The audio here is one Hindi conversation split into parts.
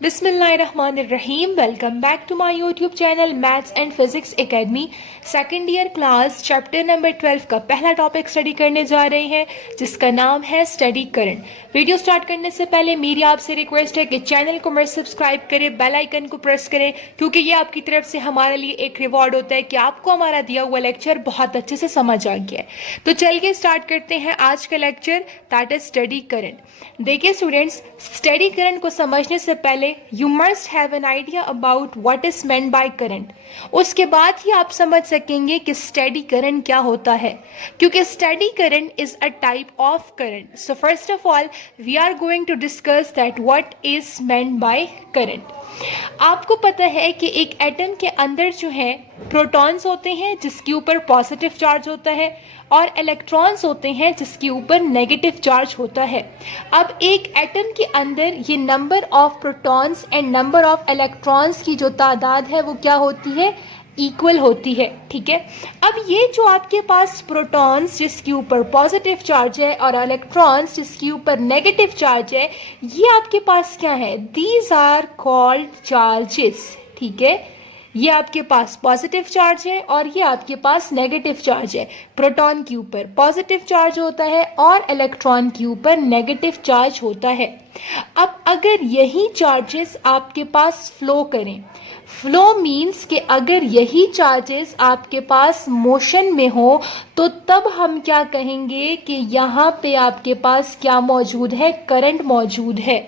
बिस्मिल्लाहिर्रहमानिर्रहीम। Welcome back to my YouTube channel maths and physics academy. Second year class chapter number 12 का पहला टॉपिक स्टडी करने जा रहे हैं, जिसका नाम है स्टडी करंट। वीडियो स्टार्ट करने से पहले मेरी आपसे रिक्वेस्ट है कि चैनल को मस्ट सब्सक्राइब करें, बेल आइकन को प्रेस करें, क्योंकि ये आपकी तरफ से हमारे लिए एक रिवॉर्ड होता है कि आपको हमारा दिया हुआ लेक्चर बहुत अच्छे से समझ आ गया है। तो चल के स्टार्ट करते हैं आज का lecture, that is study current. देखिए स्टूडेंट्स, स्टडी करंट को समझने से पहले you must have an idea about what is meant by current। उसके बाद ही आप समझ सकेंगे कि स्टेडी करंट क्या होता है, क्योंकि steady current is a type of current. So first of all we are going to discuss that what is meant by current. आपको पता है कि एक एटम के अंदर जो है प्रोटॉन्स होते हैं जिसके ऊपर पॉजिटिव चार्ज होता है, और इलेक्ट्रॉन्स होते हैं जिसके ऊपर नेगेटिव चार्ज होता है। अब एक एटम के अंदर ये number of protons and number of electrons की जो तादाद है वो क्या होती है, इक्वल होती है। ठीक है, अब ये जो आपके पास प्रोटॉन्स जिसके ऊपर पॉजिटिव चार्ज है और इलेक्ट्रॉन्स जिसके ऊपर नेगेटिव चार्ज है, ये आपके पास क्या है, दीज आर कॉल्ड चार्जेस। ठीक है, ये आपके पास पॉजिटिव चार्ज है और ये आपके पास नेगेटिव चार्ज है। प्रोटॉन के ऊपर पॉजिटिव चार्ज होता है और इलेक्ट्रॉन के ऊपर नेगेटिव चार्ज होता है। अब अगर यही चार्जेस आपके पास फ्लो करें, फ्लो मीन्स कि अगर यही चार्जेस आपके पास मोशन में हो, तो तब हम क्या कहेंगे कि यहाँ पे आपके पास क्या मौजूद है, करंट मौजूद है।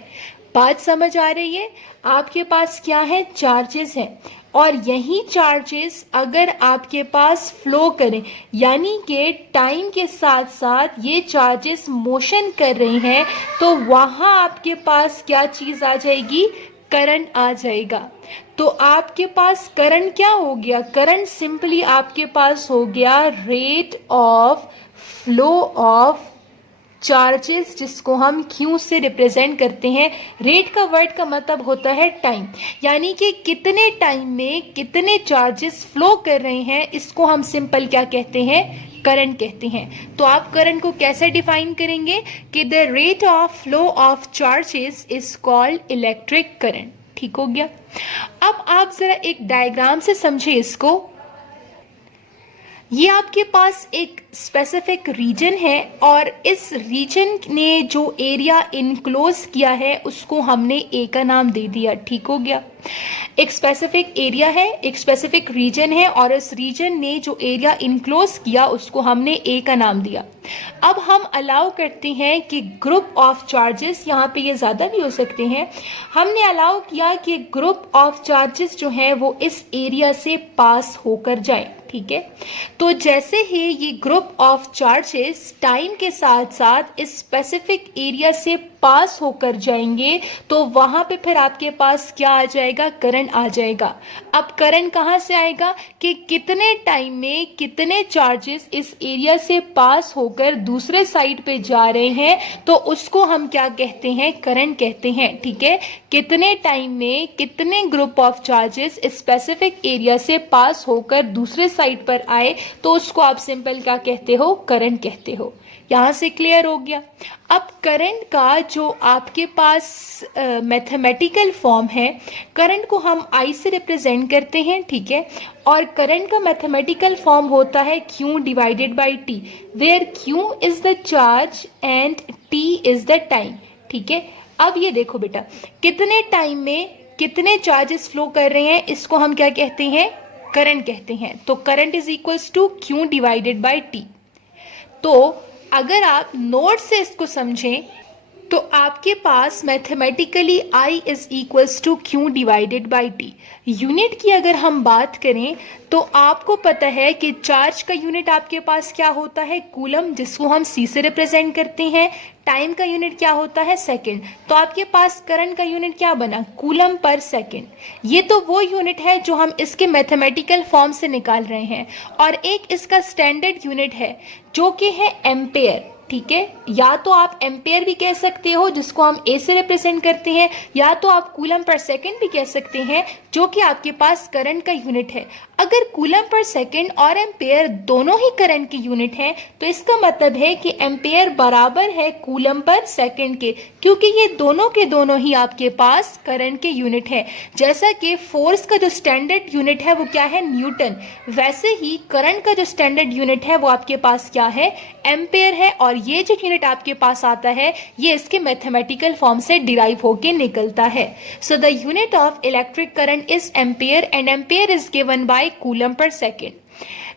बात समझ आ रही है? आपके पास क्या है, चार्जेस हैं, और यही चार्जेस अगर आपके पास फ्लो करें, यानी कि टाइम के साथ साथ ये चार्जेस मोशन कर रही हैं, तो वहाँ आपके पास क्या चीज़ आ जाएगी, करंट आ जाएगा। तो आपके पास करंट क्या हो गया, करंट सिंपली आपके पास हो गया rate of flow of charges, जिसको हम Q से रिप्रेजेंट करते हैं। रेट का वर्ड का मतलब होता है टाइम, यानी कि कितने टाइम में कितने चार्जेस फ्लो कर रहे हैं, इसको हम सिंपल क्या कहते हैं, करंट कहते हैं। तो आप करंट को कैसे डिफाइन करेंगे कि the rate of flow of charges is called electric current. ठीक हो गया। अब आप जरा एक डायग्राम से समझे इसको। ये आपके पास एक स्पेसिफिक रीजन है, और इस रीजन ने जो एरिया इनक्लोज किया है उसको हमने ए का नाम दे दिया। ठीक हो गया। एक स्पेसिफिक एरिया है, एक स्पेसिफिक रीजन है, और इस रीजन ने जो एरिया इनक्लोज किया उसको हमने ए का नाम दिया। अब हम अलाउ करते हैं कि ग्रुप ऑफ चार्जेस, यहाँ पे ये ज़्यादा भी हो सकते हैं, हमने अलाउ किया कि ग्रुप ऑफ चार्जेस जो हैं वो इस एरिया से पास होकर जाए। ठीक है, तो जैसे ही ये ग्रुप ऑफ चार्जेस टाइम के साथ साथ इस स्पेसिफिक एरिया से पास होकर जाएंगे, तो वहां पे फिर आपके पास क्या आ जाएगा, करंट आ जाएगा। अब करंट कहाँ से आएगा कि कितने टाइम में कितने चार्जेस इस एरिया से पास होकर दूसरे साइड पे जा रहे हैं, तो उसको हम क्या कहते हैं, करंट कहते हैं। ठीक है, कितने टाइम में कितने ग्रुप ऑफ चार्जेस इस स्पेसिफिक एरिया से पास होकर दूसरे साइड पर आए, तो उसको आप सिंपल क्या कहते हो, करंट कहते हो। यहां से क्लियर हो गया। अब करंट का जो आपके पास मैथमेटिकल फॉर्म है, करंट को हम आई से रिप्रेजेंट करते हैं। ठीक है, और करंट का मैथमेटिकल फॉर्म होता है Q divided by T, where Q is the charge and T is the time. ठीक है, अब ये देखो बेटा, कितने टाइम में कितने चार्जेस फ्लो कर रहे हैं, इसको हम क्या कहते हैं, करंट कहते हैं। तो current is equals to Q divided by T। तो अगर आप नोट से इसको समझें, तो आपके पास mathematically I is equals to Q divided by T। Unit की अगर हम बात करें, तो आपको पता है कि चार्ज का यूनिट आपके पास क्या होता है, कूलम, जिसको हम C से रिप्रेजेंट करते हैं। टाइम का यूनिट क्या होता है, सेकंड। तो आपके पास करंट का यूनिट क्या बना, कूलम पर सेकंड। ये तो वो यूनिट है जो हम इसके मैथमेटिकल फॉर्म से निकाल रहे हैं, और एक इसका स्टैंडर्ड यूनिट है जो कि है एम्पेयर। ठीक है, या तो आप एम्पेयर भी कह सकते हो जिसको हम ए से रिप्रेजेंट करते हैं, या तो आप कूलम पर सेकंड भी कह सकते हैं जो कि आपके पास करंट का यूनिट है। अगर कूलम पर सेकंड और एम्पेयर दोनों ही करंट के यूनिट हैं तो इसका मतलब है कि एम्पेयर बराबर है कूलम पर सेकंड के, क्योंकि ये दोनों के दोनों ही आपके पास करंट के यूनिट है। जैसा कि फोर्स का जो स्टैंडर्ड यूनिट है वो क्या है, न्यूटन, वैसे ही करंट का जो स्टैंडर्ड यूनिट है वो आपके पास क्या है, एम्पेयर है। और ये जो यूनिट आपके पास आता है ये इसके मैथमेटिकल फॉर्म से डिराइव होके निकलता है। So the unit of electric current is ampere and ampere is given by coulomb per second.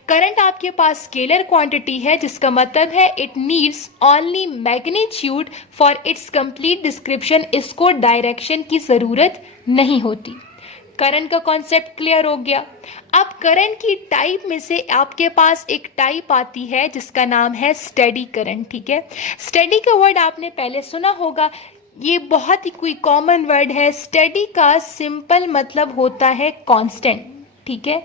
Current आपके पास स्केलर क्वांटिटी है जिसका मतलब है it needs only magnitude for its complete description, इसको डायरेक्शन की जरूरत नहीं होती। करंट का कॉन्सेप्ट क्लियर हो गया। अब करंट की टाइप में से आपके पास एक टाइप आती है जिसका नाम है स्टेडी करंट, ठीक है। स्टेडी का वर्ड आपने पहले सुना होगा, ये बहुत ही कोई कॉमन वर्ड है। स्टेडी का सिंपल मतलब होता है कांस्टेंट, ठीक है।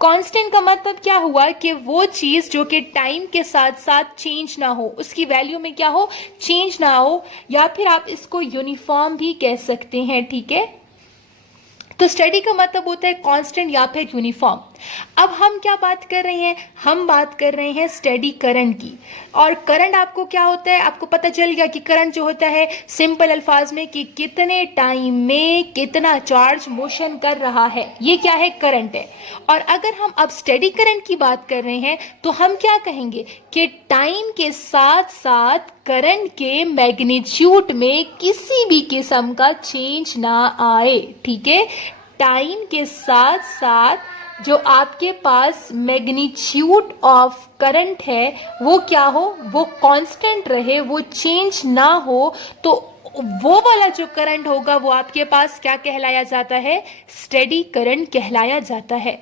कांस्टेंट का मतलब क्या हुआ कि वो चीज जो कि टाइम के साथ साथ चेंज ना हो, उसकी वैल्यू में क्या हो, चेंज ना हो, या फिर आप इसको यूनिफॉर्म भी कह सकते हैं, ठीक है। तो स्टडी का मतलब होता है कांस्टेंट या फिर यूनिफॉर्म। अब हम क्या बात कर रहे हैं, हम बात कर रहे हैं स्टेडी करंट की। और करंट आपको क्या होता है, आपको पता चल गया कि करंट जो होता है सिंपल अल्फाज में कि कितने टाइम में कितना चार्ज मोशन कर रहा है, ये क्या है, करंट है। और अगर हम अब स्टेडी करंट की बात कर रहे हैं तो हम क्या कहेंगे कि टाइम के साथ साथ करंट के मैग्नीट्यूड में किसी भी किस्म का चेंज ना आए, ठीक है। टाइम के साथ साथ जो आपके पास मैग्नीट्यूड ऑफ करंट है वो क्या हो, वो कांस्टेंट रहे, वो चेंज ना हो, तो वो वाला जो करंट होगा वो आपके पास क्या कहलाया जाता है, स्टेडी करंट कहलाया जाता है।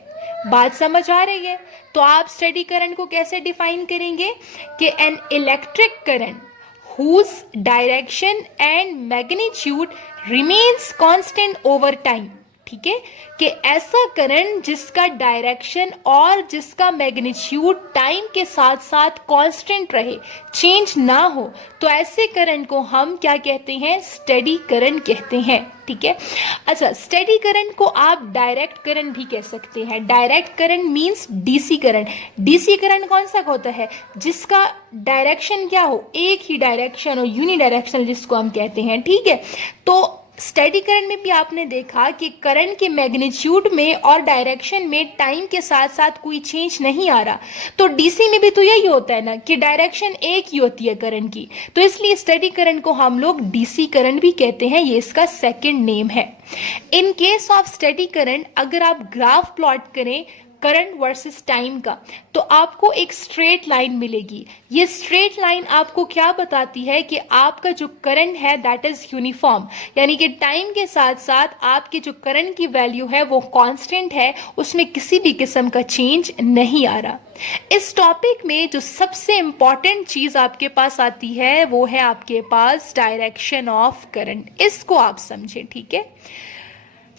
बात समझ आ रही है। तो आप स्टेडी करंट को कैसे डिफाइन करेंगे कि an electric current whose direction and magnitude remains constant over time, ठीक है, कि ऐसा करंट जिसका डायरेक्शन और जिसका मैग्नीट्यूड टाइम के साथ साथ कांस्टेंट रहे, चेंज ना हो, तो ऐसे करंट को हम क्या कहते हैं, स्टेडी करंट कहते हैं, ठीक है। अच्छा, स्टेडी करंट को आप डायरेक्ट करंट भी कह सकते हैं। Direct current means DC current. DC current कौन सा होता है, जिसका डायरेक्शन क्या हो, एक ही डायरेक्शन हो, यूनिडायरेक्शनल जिसको हम कहते हैं, ठीक है। तो स्टेडी करंट में भी आपने देखा कि करंट के मैग्नीट्यूड में और डायरेक्शन में टाइम के साथ साथ कोई चेंज नहीं आ रहा। तो डीसी में भी तो यही होता है ना कि डायरेक्शन एक ही होती है करंट की, तो इसलिए स्टेडी करंट को हम लोग डीसी करंट भी कहते हैं, ये इसका सेकंड नेम है। In case of steady current अगर आप ग्राफ प्लॉट करें करंट वर्सेस टाइम का, तो आपको एक स्ट्रेट लाइन मिलेगी। ये स्ट्रेट लाइन आपको क्या बताती है कि आपका जो करंट है दैट इज यूनिफॉर्म, यानी कि टाइम के साथ साथ आपकी जो करंट की वैल्यू है वो कांस्टेंट है, उसमें किसी भी किस्म का चेंज नहीं आ रहा। इस टॉपिक में जो सबसे इंपॉर्टेंट चीज आपके पास आती है वो है आपके पास डायरेक्शन ऑफ करंट। इसको आप समझें, ठीक है।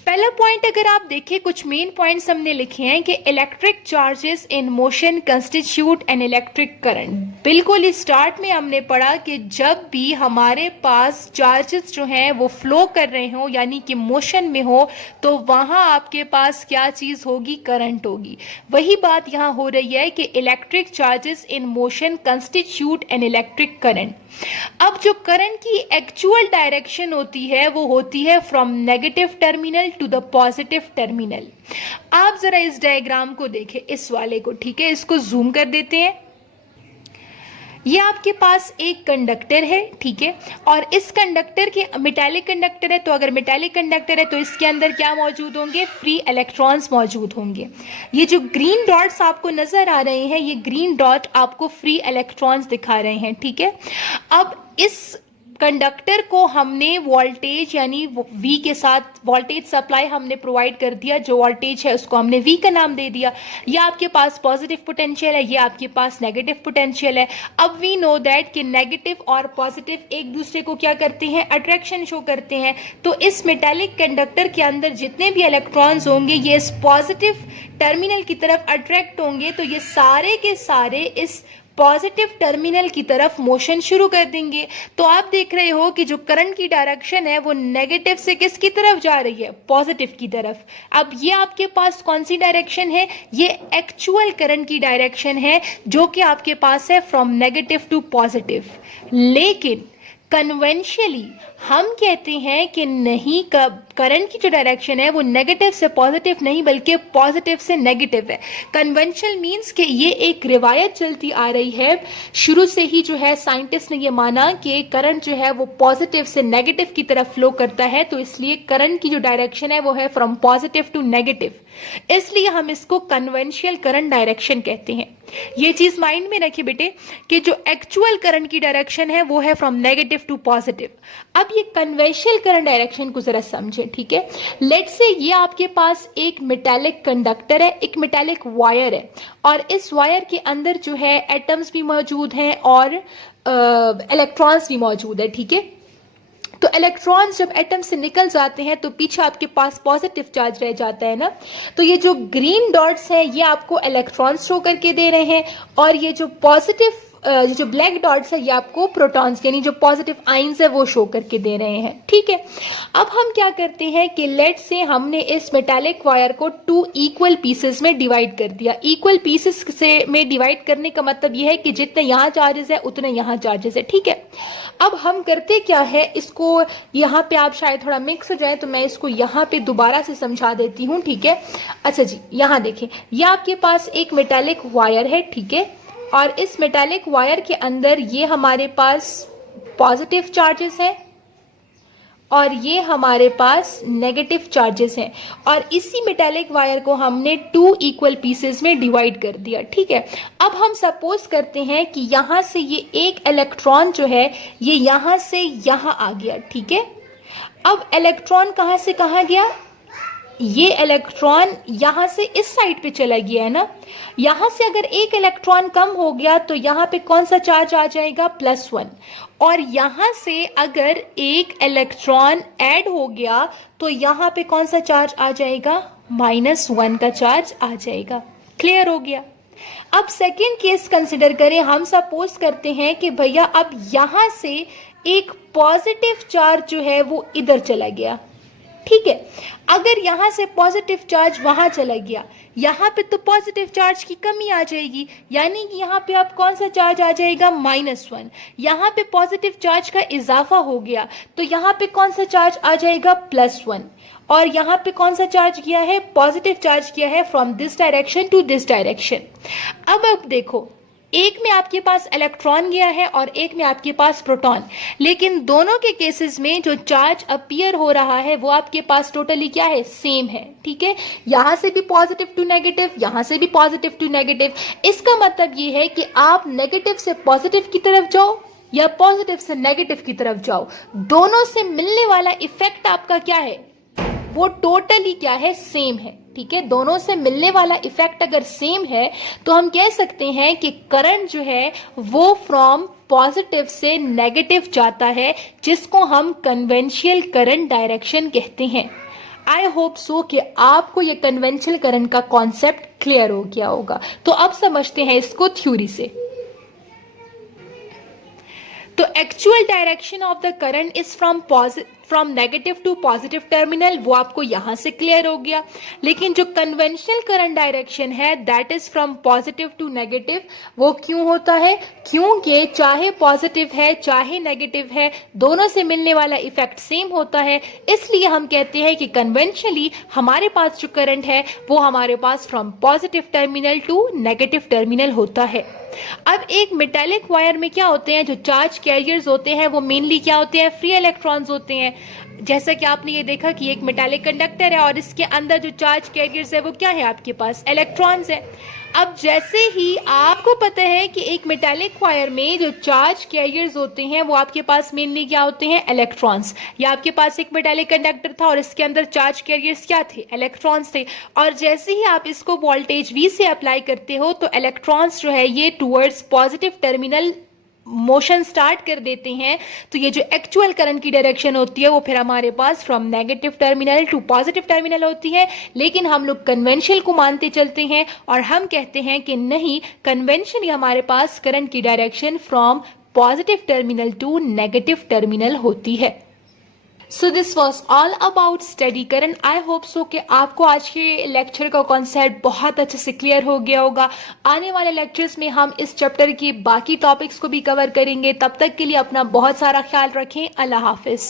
पहला पॉइंट अगर आप देखें, कुछ मेन पॉइंट्स हमने लिखे हैं कि electric charges in motion constitute an electric current. बिल्कुल स्टार्ट में हमने पढ़ा कि जब भी हमारे पास चार्जेस जो हैं वो फ्लो कर रहे हो, यानी कि मोशन में हो, तो वहां आपके पास क्या चीज होगी, करंट होगी। वही बात यहां हो रही है कि electric charges in motion constitute an electric current. अब जो करंट की एक्चुअल डायरेक्शन होती है वो होती है from negative terminal to the positive terminal. आप जरा इस डायग्राम को देखें, इस वाले को, ठीक है, इसको जूम कर देते हैं। ये आपके पास एक कंडक्टर है, ठीक है, और इस कंडक्टर के मेटालिक कंडक्टर है, तो अगर मेटालिक कंडक्टर है तो इसके अंदर क्या मौजूद होंगे, फ्री इलेक्ट्रॉन्स मौजूद होंगे। ये जो ग्रीन डॉट्स आपको नजर आ रहे हैं, ये ग्रीन डॉट आपको फ्री इलेक्ट्रॉन्स दिखा रहे हैं, ठीक है। अब इस कंडक्टर को हमने वोल्टेज यानी V के साथ वोल्टेज सप्लाई हमने प्रोवाइड कर दिया, जो वोल्टेज है उसको हमने V का नाम दे दिया। ये आपके पास पॉजिटिव पोटेंशियल है, ये आपके पास नेगेटिव पोटेंशियल है। अब वी नो दैट कि नेगेटिव और पॉजिटिव एक दूसरे को क्या करते हैं, अट्रैक्शन शो करते हैं। तो इस मेटालिक कंडक्टर के अंदर जितने भी इलेक्ट्रॉन्स होंगे ये इस पॉजिटिव टर्मिनल की तरफ अट्रैक्ट होंगे, तो ये सारे के सारे इस पॉजिटिव टर्मिनल की तरफ मोशन शुरू कर देंगे। तो आप देख रहे हो कि जो करंट की डायरेक्शन है वो नेगेटिव से किसकी तरफ जा रही है, पॉजिटिव की तरफ। अब ये आपके पास कौन सी डायरेक्शन है, ये एक्चुअल करंट की डायरेक्शन है जो कि आपके पास है फ्रॉम नेगेटिव टू पॉजिटिव। लेकिन कन्वेंशनली हम कहते हैं कि नहीं, करंट की जो डायरेक्शन है वो नेगेटिव से पॉजिटिव नहीं बल्कि पॉजिटिव से नेगेटिव है। कन्वेंशनल मींस कि ये एक रिवायत चलती आ रही है, शुरू से ही जो है साइंटिस्ट ने ये माना कि करंट जो है वो पॉजिटिव से नेगेटिव की तरफ फ्लो करता है, तो इसलिए करंट की जो डायरेक्शन है वो है फ्रॉम पॉजिटिव टू नेगेटिव, इसलिए हम इसको कन्वेंशनल करंट डायरेक्शन कहते हैं। ये चीज माइंड में रखिए बेटे कि जो एक्चुअल करंट की डायरेक्शन है वो है फ्रॉम नेगेटिव टू पॉजिटिव। अब ये कन्वेंशनल करंट डायरेक्शन को जरा समझें, ठीक है। लेट्स से ये आपके पास एक मेटालिक कंडक्टर है, एक मेटालिक वायर है, और इस वायर के अंदर जो है एटम्स भी मौजूद हैं और इलेक्ट्रॉन्स भी मौजूद है, ठीक है। तो इलेक्ट्रॉन्स जब एटम से निकल जाते हैं तो पीछे आपके पास पॉजिटिव चार्ज रह जाता है ना। तो ये जो ग्रीन डॉट्स हैं ये आपको इलेक्ट्रॉन्स शो करके दे रहे हैं, और ये जो पॉजिटिव जो ब्लैक डॉट्स है ये आपको प्रोटॉन्स यानी जो पॉजिटिव आयंस है वो शो करके दे रहे हैं, ठीक है। अब हम क्या करते हैं कि लेट्स से हमने इस मेटालिक वायर को 2 इक्वल पीसेस में डिवाइड कर दिया। इक्वल पीसेस से में डिवाइड करने का मतलब ये है कि जितने यहाँ चार्जेस है उतने यहाँ चार्जेस है, ठीक है। अब हम करते क्या है, इसको यहाँ पे आप शायद थोड़ा मिक्स हो जाए तो मैं इसको यहाँ पे दोबारा से समझा देती हूँ, ठीक है। अच्छा जी, यहाँ देखें, ये आपके पास एक मेटालिक वायर है, ठीक है, और इस मेटालिक वायर के अंदर ये हमारे पास पॉजिटिव चार्जेस हैं और ये हमारे पास नेगेटिव चार्जेस हैं, और इसी मेटालिक वायर को हमने 2 इक्वल पीसेस में डिवाइड कर दिया, ठीक है। अब हम सपोज करते हैं कि यहाँ से ये एक इलेक्ट्रॉन जो है ये यहाँ से यहाँ आ गया, ठीक है। अब इलेक्ट्रॉन कहाँ से कहाँ गया, ये इलेक्ट्रॉन यहाँ से इस साइड पे चला गया है ना। यहाँ से अगर एक इलेक्ट्रॉन कम हो गया तो यहाँ पे कौन सा चार्ज आ जाएगा, +1, और यहाँ से अगर एक इलेक्ट्रॉन ऐड हो गया तो यहाँ पे कौन सा चार्ज आ जाएगा, -1 का चार्ज आ जाएगा। क्लियर हो गया। अब सेकेंड केस कंसिडर करें, हम सपोज करते हैं कि भैया अब यहाँ से एक पॉजिटिव चार्ज जो है वो इधर चला गया, ठीक है। अगर यहाँ से पॉजिटिव चार्ज वहां चला गया, यहाँ पे तो पॉजिटिव चार्ज की कमी आ जाएगी, यानी कि यहाँ पे आप कौन सा चार्ज आ जाएगा, -1। यहाँ पे पॉजिटिव चार्ज का इजाफा हो गया तो यहाँ पे कौन सा चार्ज आ जाएगा, +1, और यहाँ पे कौन सा चार्ज किया है, पॉजिटिव चार्ज किया है from this direction to this direction. अब देखो, एक में आपके पास इलेक्ट्रॉन गया है और एक में आपके पास प्रोटॉन, लेकिन दोनों के केसेस में जो चार्ज अपीयर हो रहा है वो आपके पास टोटली क्या है, सेम है, ठीक है। यहां से भी पॉजिटिव टू नेगेटिव, यहां से भी पॉजिटिव टू नेगेटिव। इसका मतलब ये है कि आप नेगेटिव से पॉजिटिव की तरफ जाओ या पॉजिटिव से नेगेटिव की तरफ जाओ, दोनों से मिलने वाला इफेक्ट आपका क्या है, वो टोटली क्या है, सेम है, ठीक है। दोनों से मिलने वाला इफेक्ट अगर सेम है तो हम कह सकते हैं कि करंट जो है वो फ्रॉम पॉजिटिव से नेगेटिव जाता है, जिसको हम कन्वेंशनल करंट डायरेक्शन कहते हैं। आई होप सो कि आपको ये कन्वेंशनल करंट का कॉन्सेप्ट क्लियर हो गया होगा। तो अब समझते हैं इसको थ्योरी से। तो actual direction of the current is from negative to positive terminal, वो आपको यहां से क्लियर हो गया। लेकिन जो कन्वेंशनल करंट डायरेक्शन है that is from positive to negative. वो क्यों होता है, क्योंकि चाहे पॉजिटिव है चाहे नेगेटिव है, दोनों से मिलने वाला इफेक्ट सेम होता है। इसलिए हम कहते हैं कि कन्वेंशनली हमारे पास जो करंट है वो हमारे पास from positive terminal to negative terminal होता है। अब एक मेटालिक वायर में क्या होते हैं, जो चार्ज कैरियर्स होते हैं वो मेनली क्या होते हैं, फ्री इलेक्ट्रॉन्स होते हैं। जैसा कि आपने ये देखा कि एक मेटालिक कंडक्टर है और इसके अंदर जो चार्ज कैरियर्स है वो क्या है, आपके पास इलेक्ट्रॉन्स है। अब जैसे ही आपको पता है कि एक मेटालिक वायर में जो चार्ज कैरियर्स होते हैं वो आपके पास मेनली क्या होते हैं, इलेक्ट्रॉन्स। या आपके पास एक मेटालिक कंडक्टर था और इसके अंदर चार्ज कैरियर्स क्या थे, इलेक्ट्रॉन्स थे। और जैसे ही आप इसको वोल्टेज V से अप्लाई करते हो तो इलेक्ट्रॉन्स जो है ये towards positive terminal motion start कर देते हैं तो ये जो एक्चुअल करंट की डायरेक्शन होती है वो फिर हमारे पास from negative terminal to positive terminal होती है। लेकिन हम लोग कन्वेंशन को मानते चलते हैं और हम कहते हैं कि नहीं, कन्वेंशन हमारे पास करंट की direction from positive terminal to negative terminal होती है। So this was all about study current. I hope so कि आपको आज के लेक्चर का कॉन्सेप्ट बहुत अच्छे से क्लियर हो गया होगा। आने वाले लेक्चर्स में हम इस चैप्टर की बाकी टॉपिक्स को भी कवर करेंगे। तब तक के लिए अपना बहुत सारा ख्याल रखें। अल्लाह हाफिज।